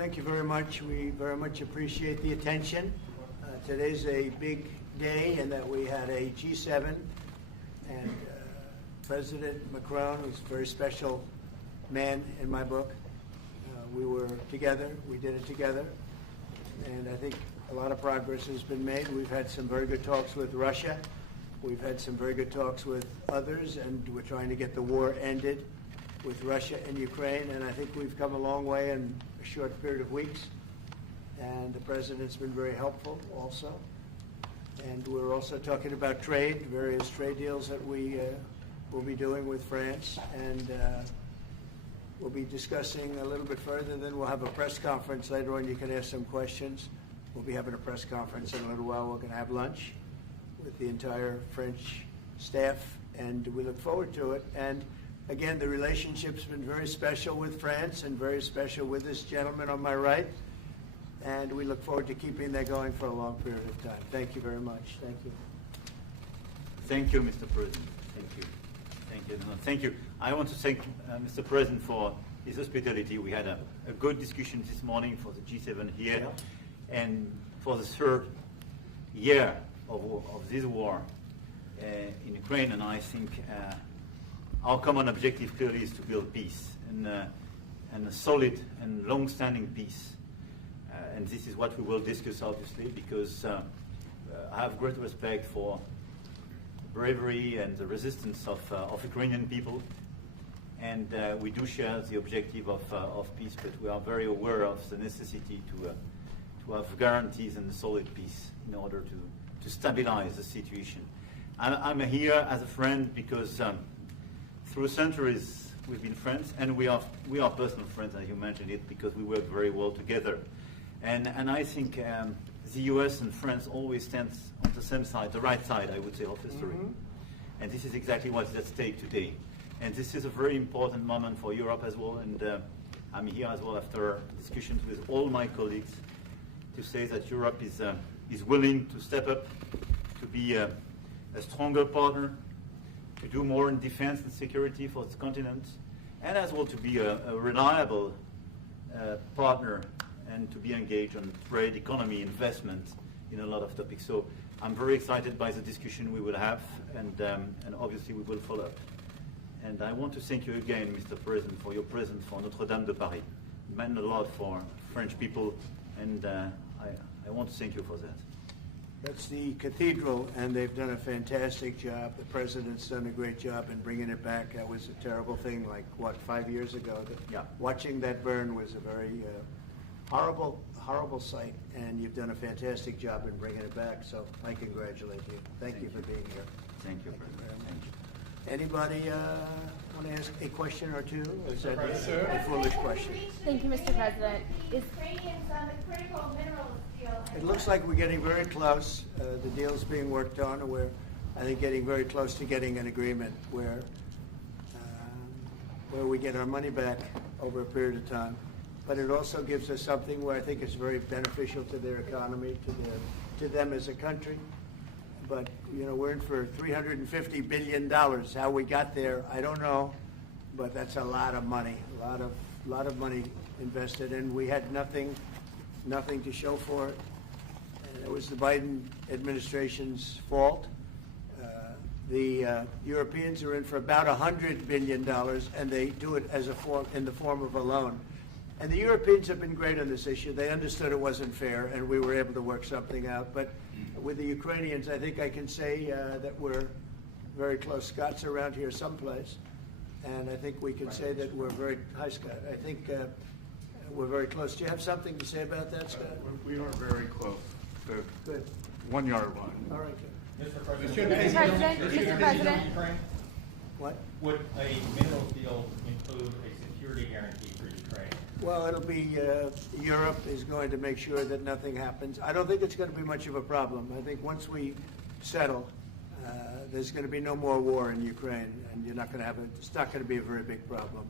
thank you very much. We very much appreciate the attention. Today's a big day in that we had a G7 and President Macron, who's a very special man in my book. We were together, we did it together, and I think a lot of progress has been made. We've had some very good talks with Russia. We've had some very good talks with others, and we're trying to get the war ended with Russia and Ukraine, and I think we've come a long way in a short period of weeks. And the President's been very helpful also. And we're also talking about trade, various trade deals that we will be doing with France, and we'll be discussing a little bit further. Then we'll have a press conference later on. You can ask some questions. We'll be having a press conference in a little while. We're going to have lunch with the entire French staff, and we look forward to it. And again, the relationship's been very special with France and very special with this gentleman on my right. And we look forward to keeping that going for a long period of time. Thank you very much. Thank you. Thank you, Mr. President. Thank you. Thank you. No, thank you. I want to thank Mr. President for his hospitality. We had a good discussion this morning for the G7 here. Yeah. And for the third year of this war in Ukraine. And I think our common objective clearly is to build peace and a solid and long-standing peace. And this is what we will discuss, obviously, because I have great respect for the bravery and the resistance of Ukrainian people. And we do share the objective of peace, but we are very aware of the necessity to have guarantees and solid peace in order to stabilize the situation. I'm here as a friend because through centuries we've been friends, and we are personal friends, as you mentioned it, because we work very well together. And I think the US and France always stand on the same side, the right side, I would say, of history. Mm-hmm. And this is exactly what is at stake today. And this is a very important moment for Europe as well. And I'm here as well after discussions with all my colleagues to say that Europe is willing to step up, to be a stronger partner, to do more in defense and security for its continent, and as well to be a reliable partner and to be engaged on trade, economy, investment in a lot of topics. So I'm very excited by the discussion we will have, and obviously we will follow up. And I want to thank you again, Mr. President, for your presence for Notre-Dame de Paris. It meant a lot for French people, and I want to thank you for that. That's the cathedral, and they've done a fantastic job. The President's done a great job in bringing it back. That was a terrible thing, like, 5 years ago? Yeah. Watching that burn was a very horrible sight, and you've done a fantastic job in bringing it back, so I congratulate you. Thank you for being here. Thank you very much. Anybody want to ask a question or two? Is that a foolish question? Thank you, Mr. President. Ukrainians on the critical minerals deal. It looks like we're getting very close. The deal's being worked on, and we're, I think, getting very close to getting an agreement where we get our money back over a period of time. But it also gives us something where I think it's very beneficial to their economy, to them as a country. But, you know, we're in for $350 billion. How we got there, I don't know, but that's a lot of money, a lot of money invested, and we had nothing to show for it. And it was the Biden administration's fault. The Europeans are in for about $100 billion, and they do it as in the form of a loan. And the Europeans have been great on this issue. They understood it wasn't fair, and we were able to work something out. But with the Ukrainians, I think I can say that we're very close. Scott's around here someplace, and I think we can say that we're very, hi Scott, I think we're very close. Do you have something to say about that, Scott? We are very close. Good. 1 yard line. All right, good. Mr. President. Mr. President. What? Would a minerals deal include a security guarantee for Ukraine? Well, it'll be, Europe is going to make sure that nothing happens. I don't think it's going to be much of a problem. I think once we settle, there's going to be no more war in Ukraine, and you're not going to have it's not going to be a very big problem.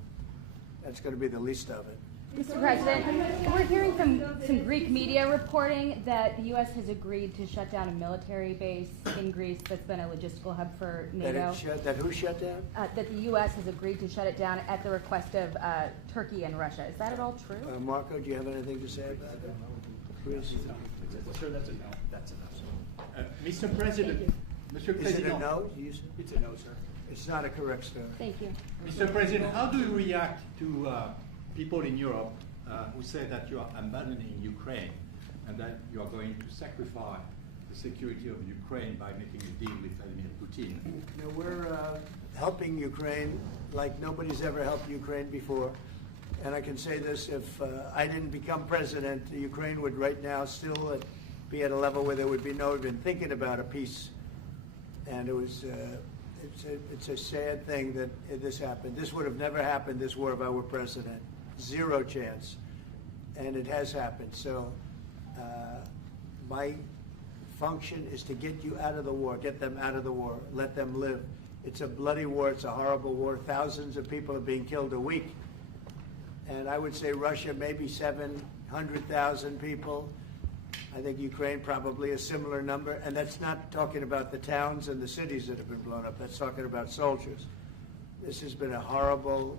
That's going to be the least of it. Mr. President, we're hearing from some Greek media reporting that the U.S. has agreed to shut down a military base in Greece that's been a logistical hub for NATO. That who shut down? That the U.S. has agreed to shut it down at the request of Turkey and Russia. Is that at all true? Marco, do you have anything to say about that? Please. Sir, that's a no. That's a no. Mr. President, Mr. Is it a President. no? You said? It's a no, sir. It's not a correct story. Thank you. Mr. President, how do you react to people in Europe who say that you are abandoning Ukraine and that you are going to sacrifice the security of Ukraine by making a deal with Vladimir Putin? You know, we're helping Ukraine like nobody's ever helped Ukraine before. And I can say this, if I didn't become president, Ukraine would right now still be at a level where there would be no even thinking about a peace. And it was, it's a sad thing that this happened. This would have never happened, this war, if I were president. Zero chance. And it has happened. So my function is to get you out of the war, get them out of the war, let them live. It's a bloody war, it's a horrible war. Thousands of people are being killed a week. And I would say Russia, maybe 700,000 people. I think Ukraine probably a similar number. And that's not talking about the towns and the cities that have been blown up. That's talking about soldiers. This has been a horrible,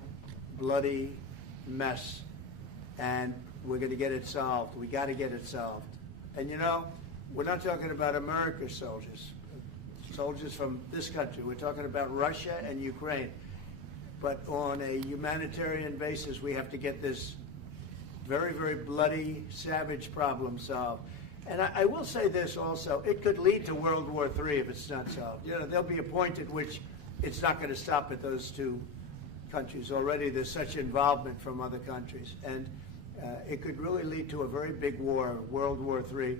bloody mess. And we're going to get it solved. We got to get it solved. And you know, we're not talking about America's soldiers, soldiers from this country. We're talking about Russia and Ukraine. But on a humanitarian basis, we have to get this very, very bloody, savage problem solved. And I will say this also, it could lead to World War III if it's not solved. You know, there'll be a point at which it's not going to stop at those two countries. Already there's such involvement from other countries. And it could really lead to a very big war, World War III,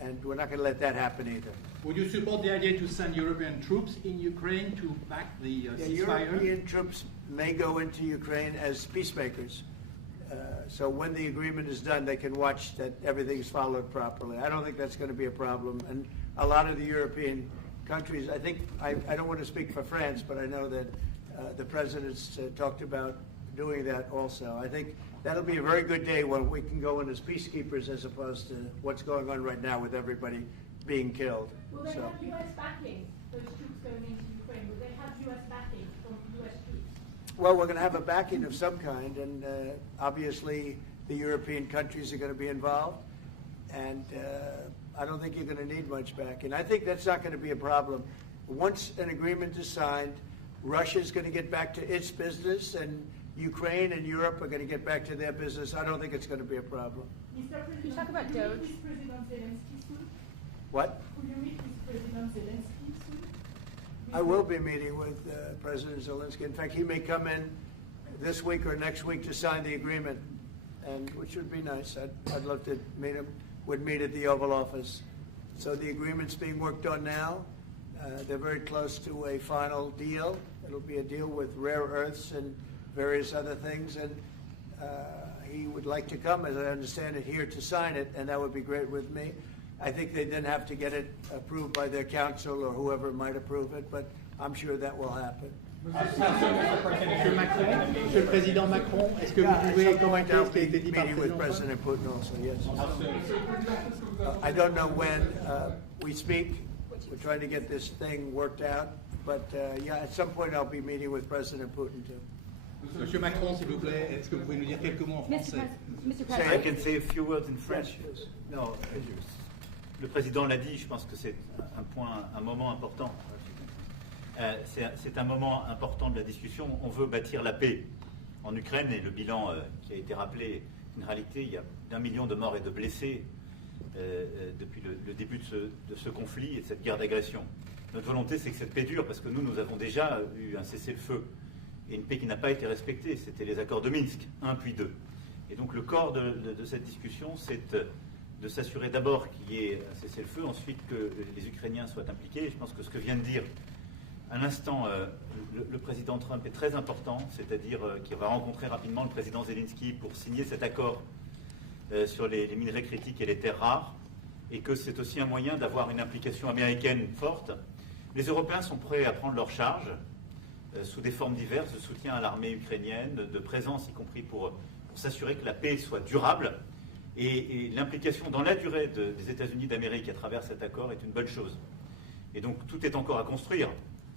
and we're not going to let that happen either. Would you support the idea to send European troops in Ukraine to back the ceasefire? European troops may go into Ukraine as peacemakers. So when the agreement is done, they can watch that everything's followed properly. I don't think that's going to be a problem. And a lot of the European countries, I think, I don't want to speak for France, but I know that the president's talked about doing that also. I think that'll be a very good day when we can go in as peacekeepers as opposed to what's going on right now with everybody being killed. Will they have U.S. backing, those troops going into Ukraine? Will they have U.S. backing from U.S. troops? Well, we're going to have a backing of some kind, and obviously the European countries are going to be involved, and I don't think you're going to need much backing. I think that's not going to be a problem. Once an agreement is signed, Russia's going to get back to its business, and Ukraine and Europe are going to get back to their business. I don't think it's going to be a problem. Mr. President, you talk about will you Doge? meet with President Zelensky soon? What? Will you meet with President Zelensky soon? I will be meeting with President Zelensky. In fact, he may come in this week or next week to sign the agreement, and which would be nice. I'd love to meet him. Would meet at the Oval Office. So the agreement's being worked on now. They're very close to a final deal. It'll be a deal with rare earths and various other things, and he would like to come, as I understand it, here to sign it, and that would be great with me. I think they then have to get it approved by their council or whoever might approve it, but I'm sure that will happen. Monsieur Macron, Monsieur le Président Macron, est-ce que vous pouvez commenter ce qui a été dit par le Meeting with Président President Putin also, yes. I don't know when we speak. We're trying to get this thing worked out, but yeah, at some point I'll be meeting with President Putin too. Monsieur Macron, s'il vous plaît, est-ce que vous pouvez nous dire quelques mots en français? Mr. I President, can say a few words in French. Yes. No, le président l'a dit, je pense que c'est un moment important. C'est un moment important de la discussion. On veut bâtir la paix en Ukraine et le bilan qui a été rappelé, une réalité, il y a d'1 million de morts et de blessés depuis le début de ce conflit et de cette guerre d'agression. Notre volonté, c'est que cette paix dure, parce que nous avons déjà eu un cessez-le-feu et une paix qui n'a pas été respectée. C'était les accords de Minsk, 1 puis 2. Et donc le corps de cette discussion, c'est de s'assurer d'abord qu'il y ait un cessez-le-feu, ensuite que les Ukrainiens soient impliqués. Et je pense que ce que vient de dire à l'instant le président Trump est très important, c'est-à-dire qu'il va rencontrer rapidement le président Zelensky pour signer cet accord sur les minerais critiques et les terres rares, et que c'est aussi un moyen d'avoir une implication américaine forte. Les Européens sont prêts à prendre leur charge sous des formes diverses de soutien à l'armée ukrainienne, de présence, y compris pour s'assurer que la paix soit durable. Et l'implication dans la durée des États-Unis d'Amérique à travers cet accord est une bonne chose. Et donc tout est encore à construire.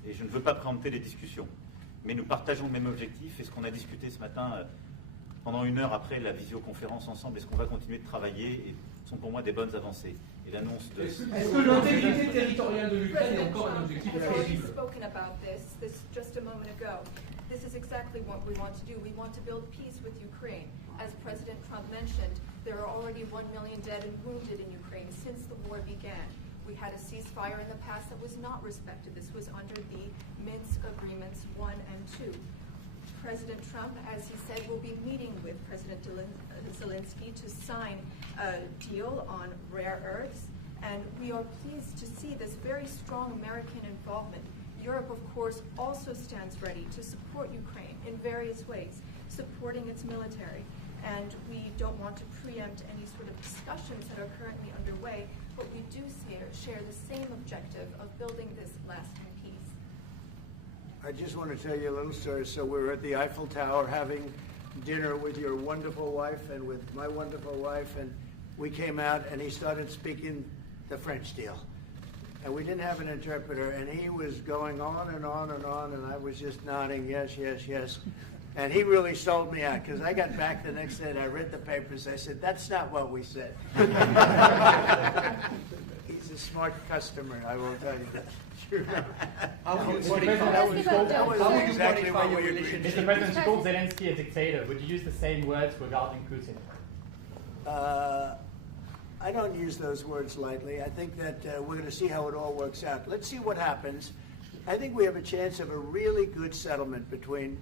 Et je ne veux pas préempter les discussions. Mais nous partageons le même objectif. Et ce qu'on a discuté ce matin pendant 1 heure après la visioconférence ensemble, et ce qu'on va continuer de travailler, sont pour moi des bonnes avancées. Et l'annonce de... Est-ce que l'intégrité territoriale de l'Ukraine est encore un objectif I've already crédible? spoken about this just a moment ago. This is exactly what we want to do. We want to build peace with Ukraine. As President Trump mentioned, there are already 1 million dead and wounded in Ukraine since the war began. We had a ceasefire in the past that was not respected. This was under the Minsk Agreements 1 and 2. President Trump, as he said, will be meeting with President Zelensky to sign a deal on rare earths. And we are pleased to see this very strong American involvement. Europe, of course, also stands ready to support Ukraine in various ways, supporting its military. And we don't want to preempt any sort of discussions that are currently underway, but we do share the same objective of building this lasting peace. I just want to tell you a little story. So we were at the Eiffel Tower having dinner with your wonderful wife and with my wonderful wife, and we came out and he started speaking the French deal. And we didn't have an interpreter, and he was going on and on and on, and I was just nodding, yes, yes, yes. And he really sold me out, because I got back the next day and I read the papers. I said, that's not what we said. He's a smart customer, I will tell you that. How would you Mr. President, modify- That was how would you exactly modify what your we agreed. relationship? Mr. President, you called Zelensky a dictator. Would you use the same words regarding Putin? I don't use those words lightly. I think that we're going to see how it all works out. Let's see what happens. I think we have a chance of a really good settlement between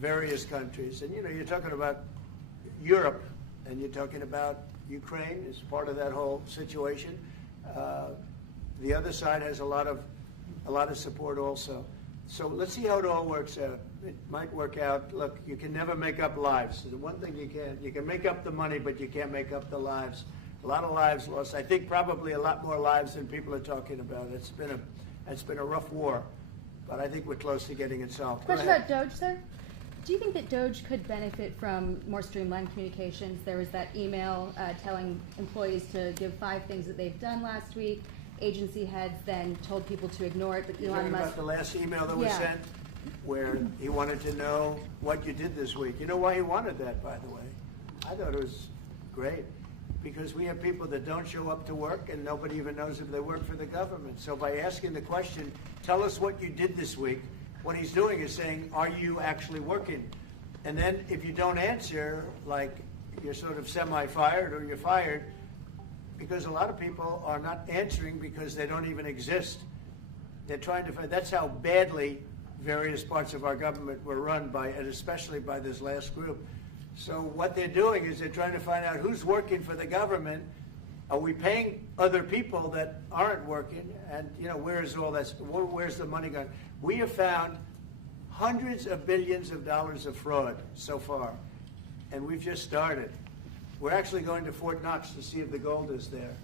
various countries. And, you know, you're talking about Europe, and you're talking about Ukraine as part of that whole situation. The other side has a lot of support also. So let's see how it all works out. It might work out. Look, you can never make up lives. The one thing you can make up the money, but you can't make up the lives. A lot of lives lost. I think probably a lot more lives than people are talking about. It's been a rough war, but I think we're close to getting it solved. Go Question ahead. about Doge, sir. Do you think that Doge could benefit from more streamlined communications? There was that email telling employees to give 5 things that they've done last week. Agency heads then told people to ignore it, but You're Elon talking Musk... about the last email that was Yeah. sent, where he wanted to know what you did this week. You know why he wanted that, by the way? I thought it was great. Because we have people that don't show up to work and nobody even knows if they work for the government. So by asking the question, tell us what you did this week, what he's doing is saying, are you actually working? And then if you don't answer, like you're sort of semi-fired or you're fired, because a lot of people are not answering because they don't even exist. They're trying to find, that's how badly various parts of our government were run by, and especially by this last group. So what they're doing is they're trying to find out who's working for the government. Are we paying other people that aren't working? And, you know, where's all that? Where's the money going? We have found hundreds of billions of dollars of fraud so far, and we've just started. We're actually going to Fort Knox to see if the gold is there,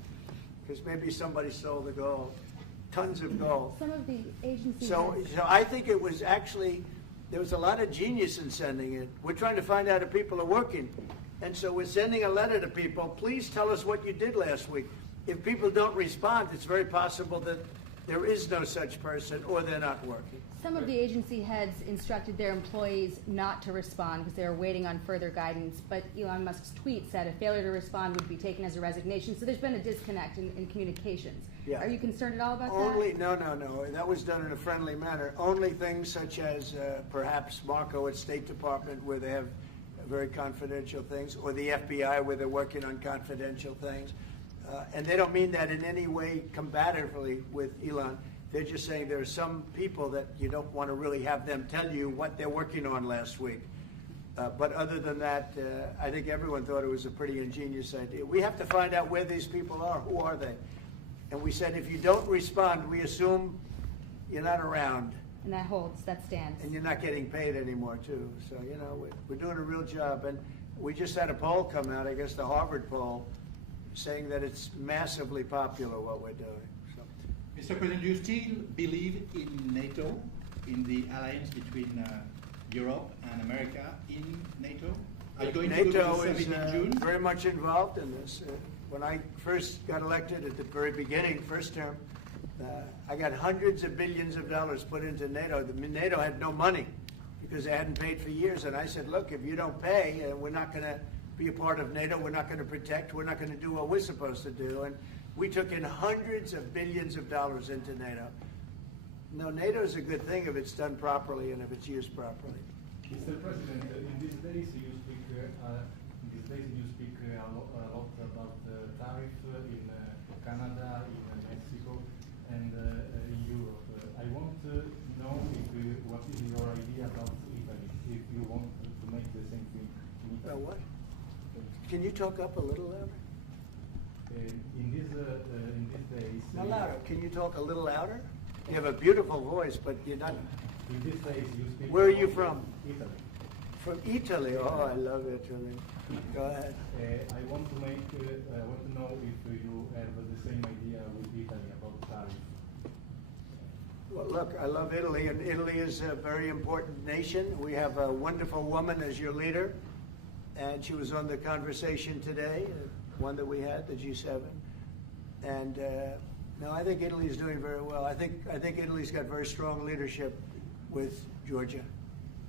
because maybe somebody stole the gold. Tons of gold. Some of the agencies... So I think it was actually, there was a lot of genius in sending it. We're trying to find out if people are working. And so we're sending a letter to people, please tell us what you did last week. If people don't respond, it's very possible that there is no such person or they're not working. Some of the agency heads instructed their employees not to respond because they were waiting on further guidance, but Elon Musk's tweet said a failure to respond would be taken as a resignation. So there's been a disconnect in communications. Yeah. Are you concerned at all about that? No. That was done in a friendly manner. Only things such as perhaps Marco at State Department, where they have very confidential things, or the FBI, where they're working on confidential things. And they don't mean that in any way combatively with Elon. They're just saying there are some people that you don't want to really have them tell you what they're working on last week. But other than that, I think everyone thought it was a pretty ingenious idea. We have to find out where these people are. Who are they? And we said, if you don't respond, we assume you're not around. And that holds, that stands. And you're not getting paid anymore, too. So, you know, we're doing a real job. And we just had a poll come out, I guess the Harvard poll, saying that it's massively popular what we're doing. Mr. President, do you still believe in NATO, in the alliance between Europe and America in NATO? Are you going to go to NATO the is summit in June? very much involved in this. When I first got elected at the very beginning, first term, I got hundreds of billions of dollars put into NATO. NATO had no money because they hadn't paid for years. And I said, look, if you don't pay, we're not going to be a part of NATO. We're not going to protect. We're not going to do what we're supposed to do. And we took in hundreds of billions of dollars into NATO. No, NATO is a good thing if it's done properly and if it's used properly. Mr. President, in these days you speak a lot about tariffs in Canada, in Mexico, and in Europe. I want to know what is your idea about Italy, if you want to make the same thing. What? Can you talk up a little louder? In these days. No, louder. Can you talk a little louder? You have a beautiful voice, but you're not. In these days you speak. Where are you from? Italy. From Italy. Oh, I love Italy. Go ahead. I want to know if you have the same idea with Italy about tariffs. Well, look, I love Italy, and Italy is a very important nation. We have a wonderful woman as your leader, and she was on the conversation today, one that we had, the G7. And no, I think Italy is doing very well. I think Italy's got very strong leadership with Georgia.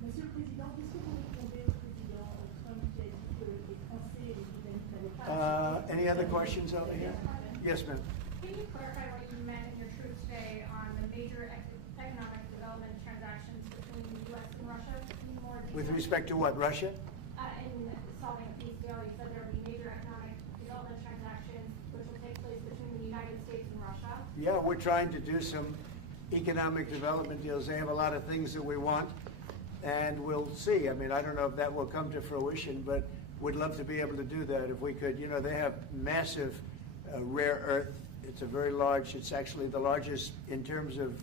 Monsieur le Président, qu'est-ce que vous répondez au président Trump qui a dit que les Français et les Britanniques n'avaient pas... Any other questions over here? Yes, ma'am. Can you clarify what you meant in your truth today on the major economic development transactions between the U.S. and Russia? More With respect to what, Russia? in solving a peace deal, you said there will be major economic development transactions which will take place between the United States and Russia. Yeah, we're trying to do some economic development deals. They have a lot of things that we want, and we'll see. I mean, I don't know if that will come to fruition, but we'd love to be able to do that if we could. You know, they have massive rare earth. It's a very large, it's actually the largest in terms of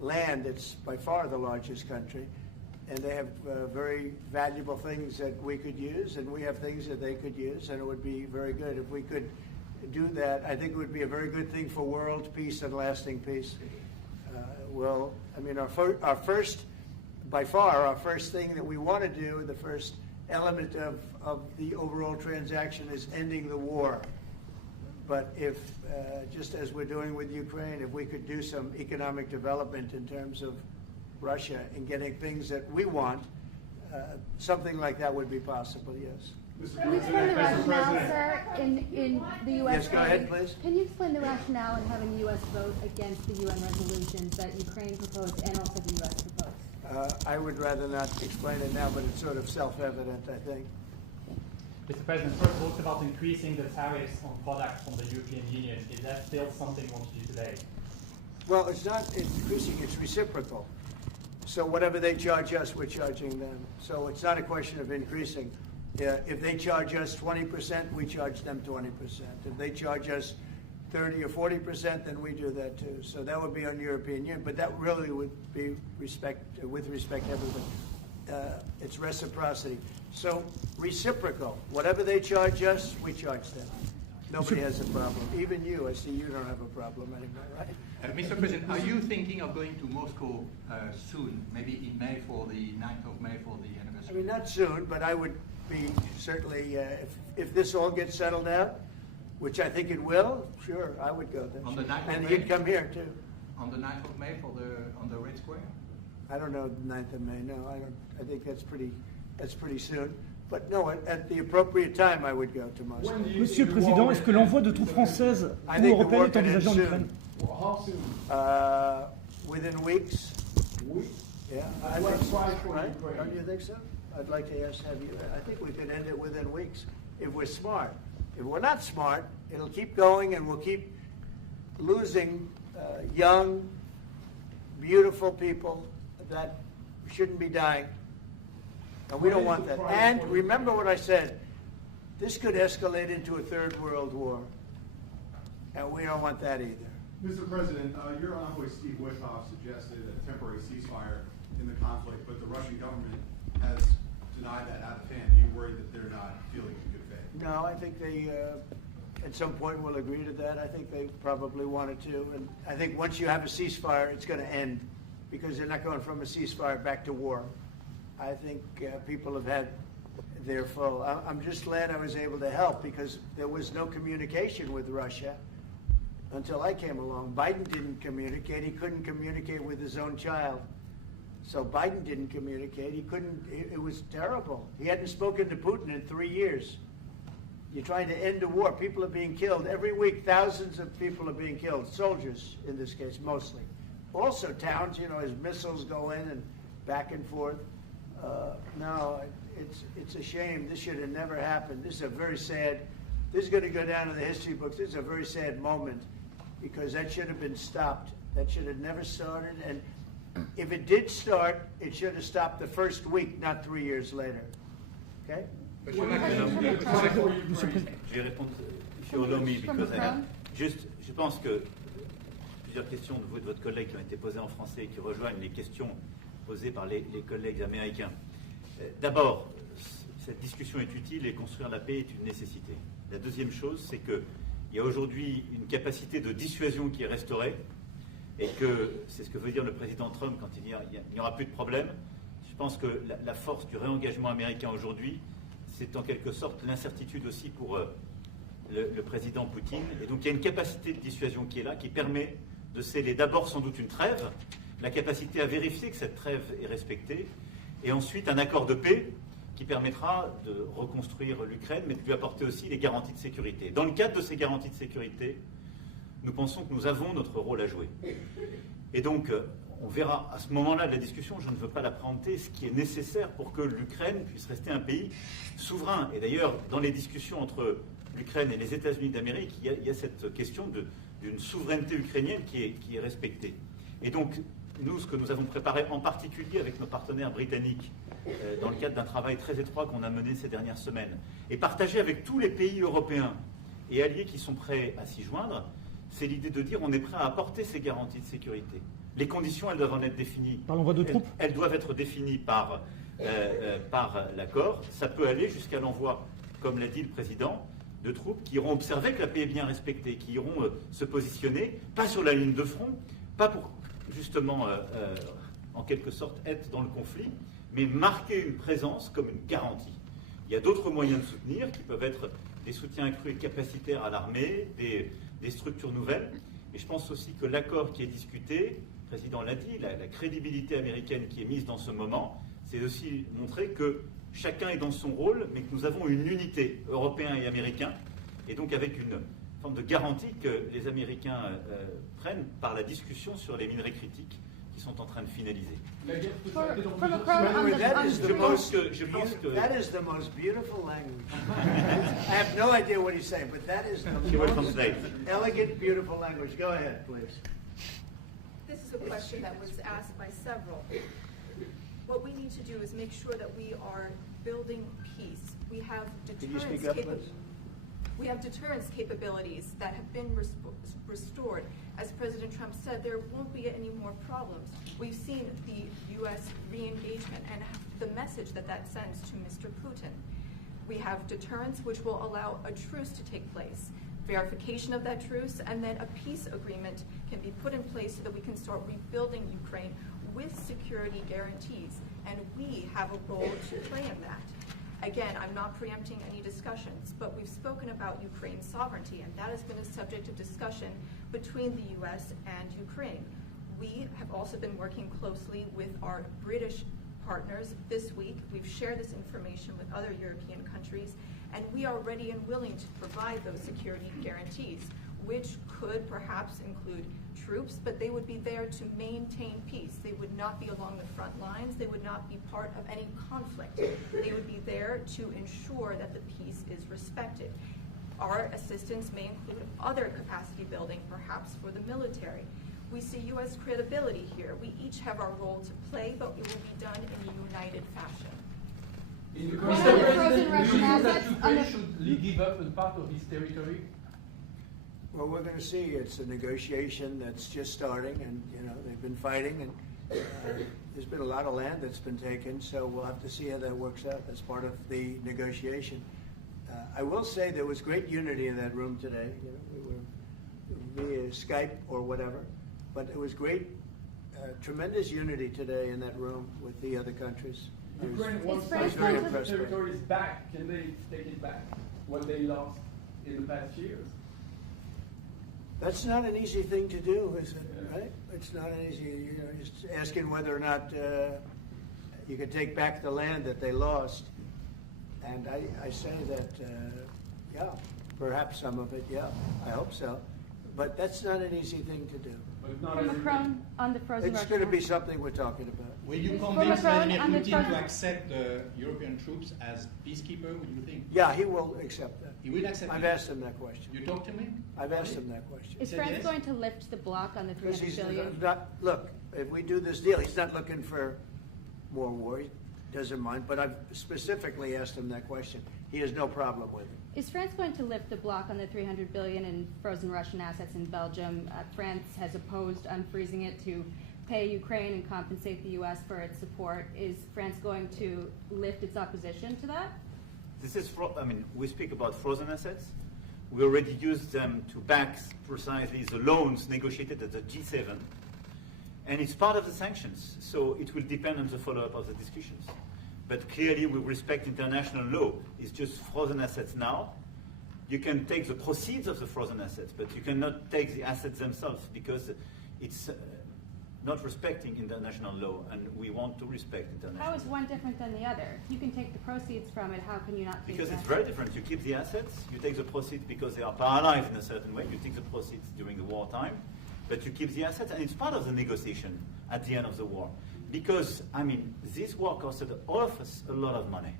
land. It's by far the largest country. And they have very valuable things that we could use, and we have things that they could use, and it would be very good if we could do that. I think it would be a very good thing for world peace and lasting peace. Well, I mean, our first, by far, our first thing that we want to do, the first element of the overall transaction is ending the war. But if, just as we're doing with Ukraine, if we could do some economic development in terms of Russia and getting things that we want, something like that would be possible, yes. Can you explain the rationale, sir, in the U.S.? Yes, go ahead, please. Can you explain the rationale in having the U.S. vote against the UN resolutions that Ukraine proposed and also the U.S. proposed? I would rather not explain it now, but it's sort of self-evident, I think. Mr. President, first talked about increasing the tariffs on products from the European Union. Is that still something you want to do today? Well, it's not increasing, it's reciprocal. So whatever they charge us, we're charging them. So it's not a question of increasing. If they charge us 20%, we charge them 20%. If they charge us 30 or 40%, then we do that too. So that would be on European Union, but that really would be with respect to everybody. It's reciprocity. So reciprocal. Whatever they charge us, we charge them. Nobody has a problem. Even you, I see you don't have a problem anymore, right? Mr. President, are you thinking of going to Moscow soon, maybe in May for the 9th of May for the anniversary? I mean, not soon, but I would be certainly, if this all gets settled out, which I think it will, sure, I would go there. On the 9th of and May? you'd come here too. On the 9th of May on the Red Square? I don't know the 9th of May, no, I don't. I think that's pretty soon. But no, at the appropriate time, I would go to Moscow. Monsieur le Président, est-ce que l'envoi de troupes françaises ou européennes est envisagé en Ukraine? How soon? Within weeks. Yeah. I'd like to fight for right? Ukraine. Don't you think so? I'd like to have you. I think we could end it within weeks if we're smart. If we're not smart, it'll keep going, and we'll keep losing young, beautiful people that shouldn't be dying. And we don't want that. And remember what I said, this could escalate into a third world war. And we don't want that either. Mr. President, your envoy Steve Witkoff suggested a temporary ceasefire in the conflict, but the Russian government has denied that out of hand. Do you worry that they're not feeling in good faith? No, I think they, at some point, will agree to that. I think they probably wanted to. And I think once you have a ceasefire, it's going to end, because they're not going from a ceasefire back to war. I think people have had they're full. I'm just glad I was able to help because there was no communication with Russia until I came along. Biden didn't communicate. He couldn't communicate with his own child. So Biden didn't communicate. He couldn't. It was terrible. He hadn't spoken to Putin in 3 years. You're trying to end a war. People are being killed. Every week, thousands of people are being killed. Soldiers, in this case, mostly. Also towns, as missiles go in and back and forth. No, it's a shame. This should have never happened. This is a very sad, this is going to go down in the history books. This is a very sad moment because that should have been stopped. That should have never started. And if it did start, it should have stopped the first week, not 3 years later. Okay? Je vais répondre, if you allow me, because je pense que plusieurs questions de vous et de votre collègue qui ont été posées en français et qui rejoignent les questions posées par les collègues américains. D'abord, cette discussion est utile et construire la paix est une nécessité. La deuxième chose, c'est qu'il y a aujourd'hui une capacité de dissuasion qui est restaurée et que c'est ce que veut dire le président Trump quand il n'y aura plus de problème. Je pense que la force du réengagement américain aujourd'hui, c'est en quelque sorte l'incertitude aussi pour le président Poutine. Et donc il y a une capacité de dissuasion qui est là, qui permet de sceller d'abord sans doute une trêve, la capacité à vérifier que cette trêve est respectée, et ensuite un accord de paix qui permettra de reconstruire l'Ukraine, mais de lui apporter aussi les garanties de sécurité. Dans le cadre de ces garanties de sécurité, nous pensons que nous avons notre rôle à jouer. Et donc, on verra à ce moment-là de la discussion, je ne veux pas la préempter, ce qui est nécessaire pour que l'Ukraine puisse rester un pays souverain. Et d'ailleurs, dans les discussions entre l'Ukraine et les États-Unis d'Amérique, il y a cette question d'une souveraineté ukrainienne qui est respectée. Et donc, nous, ce que nous avons préparé en particulier avec nos partenaires britanniques, dans le cadre d'un travail très étroit qu'on a mené ces dernières semaines, et partagé avec tous les pays européens et alliés qui sont prêts à s'y joindre, c'est l'idée de dire on est prêt à apporter ces garanties de sécurité. Les conditions, elles doivent en être définies. L'envoi de troupes. Elles doivent être définies par l'accord. Ça peut aller jusqu'à l'envoi, comme l'a dit le président, de troupes qui iront observer que la paix est bien respectée, qui iront se positionner, pas sur la ligne de front, pas pour justement, en quelque sorte, être dans le conflit, mais marquer une présence comme une garantie. Il y a d'autres moyens de soutenir qui peuvent être des soutiens accrus et capacitaires à l'armée, des structures nouvelles. Et je pense aussi que l'accord qui est discuté, le président l'a dit, la crédibilité américaine qui est mise dans ce moment, c'est aussi montrer que chacun est dans son rôle, mais que nous avons une unité, Européens et Américains, et donc avec une forme de garantie que les Américains prennent par la discussion sur les minerais critiques qui sont en train de finaliser. That is the most beautiful language. I have no idea what he's saying, but that is the most elegant, beautiful language. Go ahead, please. This is a question that was asked by several. What we need to do is make sure that we are building peace. We have deterrence capabilities that have been restored. As President Trump said, there won't be any more problems. We've seen the U.S. re-engagement and the message that sends to Mr. Putin. We have deterrence, which will allow a truce to take place, verification of that truce, and then a peace agreement can be put in place so that we can start rebuilding Ukraine with security guarantees. And we have a role to play in that. Again, I'm not preempting any discussions, but we've spoken about Ukraine's sovereignty, and that has been a subject of discussion between the U.S. and Ukraine. We have also been working closely with our British partners this week. We've shared this information with other European countries, and we are ready and willing to provide those security guarantees, which could perhaps include troops, but they would be there to maintain peace. They would not be along the front lines. They would not be part of any conflict. They would be there to ensure that the peace is respected. Our assistance may include other capacity building, perhaps for the military. We see U.S. credibility here. We each have our role to play, but it will be done in a united fashion. Mr. President, do you think that Ukraine should give up a part of its territory? Well, we're going to see. It's a negotiation that's just starting, and they've been fighting, and there's been a lot of land that's been taken. So we'll have to see how that works out. That's part of the negotiation. I will say there was great unity in that room today. We were via Skype or whatever, but it was great, tremendous unity today in that room with the other countries. Ukraine wants France to going take to- the territories back. Can they take it back? What they lost in the past years? That's not an easy thing to do, is it? Right? It's not an easy. You know, just asking whether or not you can take back the land that they lost. And I say that, yeah, perhaps some of it, yeah, I hope so. But that's not an easy thing to do. But not For as Macron on the frozen It's Russian going to be asset. something we're talking about. Will you For convince Macron Vladimir on the Putin front- to accept the European troops as peacekeeper? What do you think? Yeah, he will accept that. He will accept I've it? asked him that question. You talked to him? I've asked him that question. Is said France yes? going to lift the block on the Because 300 he's billion? not, look, if we do this deal, he's not looking for more war. He doesn't mind. But I've specifically asked him that question. He has no problem with it. Is France going to lift the block on the 300 billion in frozen Russian assets in Belgium? France has opposed unfreezing it to pay Ukraine and compensate the U.S. for its support. Is France going to lift its opposition to that? This is, I mean, we speak about frozen assets. We already used them to back precisely the loans negotiated at the G7. And it's part of the sanctions. So it will depend on the follow-up of the discussions. But clearly we respect international law. It's just frozen assets now. You can take the proceeds of the frozen assets, but you cannot take the assets themselves because it's not respecting international law, and we want to respect international law. How is one different than the other? You can take the proceeds from it. How can you not take Because the it's assets? very different. You keep the assets, you take the proceeds because they are paralyzed in a certain way. You take the proceeds during the wartime, but you keep the assets, and it's part of the negotiation at the end of the war. Because, I mean, this war costed all of us a lot of money.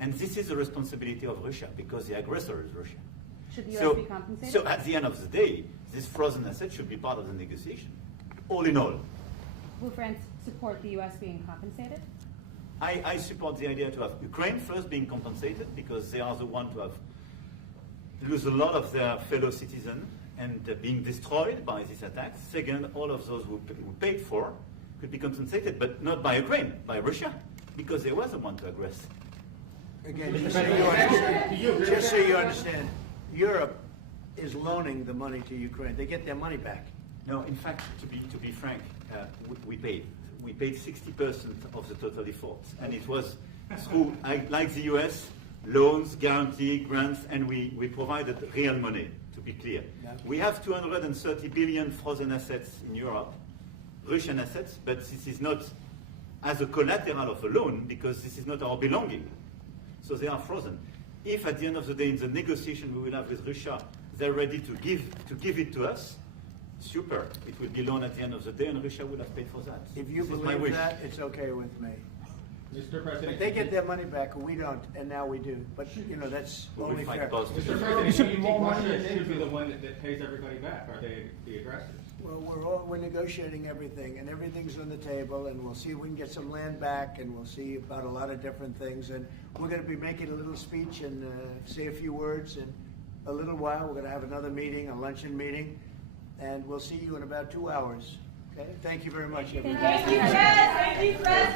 And this is the responsibility of Russia, because the aggressor is Russia. Should the U.S. be compensated? So at the end of the day, this frozen asset should be part of the negotiation, all in all. Will France support the U.S. being compensated? I support the idea to have Ukraine first being compensated, because they are the ones to have lose a lot of their fellow citizens and being destroyed by this attack. Second, all of those who paid for could be compensated, but not by Ukraine, by Russia, because they were the one to aggress. Again, just so you understand, Europe is loaning the money to Ukraine. They get their money back. No, in fact, to be frank, we paid. We paid 60% of the total efforts, and it was through, like the US, loans, guarantee, grants, and we provided real money, to be clear. Yeah. We have 230 billion frozen assets in Europe, Russian assets, but this is not as a collateral of a loan, because this is not our belonging. So they are frozen. If at the end of the day, in the negotiation we will have with Russia, they're ready to give it to us, super. It will be loan at the end of the day, and Russia will have paid for that. If you This is my believe wish. that, it's okay with me. Mr. President. But they get their mony back, and we don't, and now we do. But, you know, that's We will only fight fair. both. Mr. President, do you think Russia should be the one that pays everybody back? Are they the aggressors? Well, we're negotiating everything, and everything's on the table, and we'll see if we can get some land back, and we'll see about a lot of different things. And we're going to be making a little speech and say a few words in a little while. We're going to have another meeting, a luncheon meeting, and we'll see you in about 2 hours. Okay? Thank you very much, everybody. Thank you, Fred. Thank you, Fred.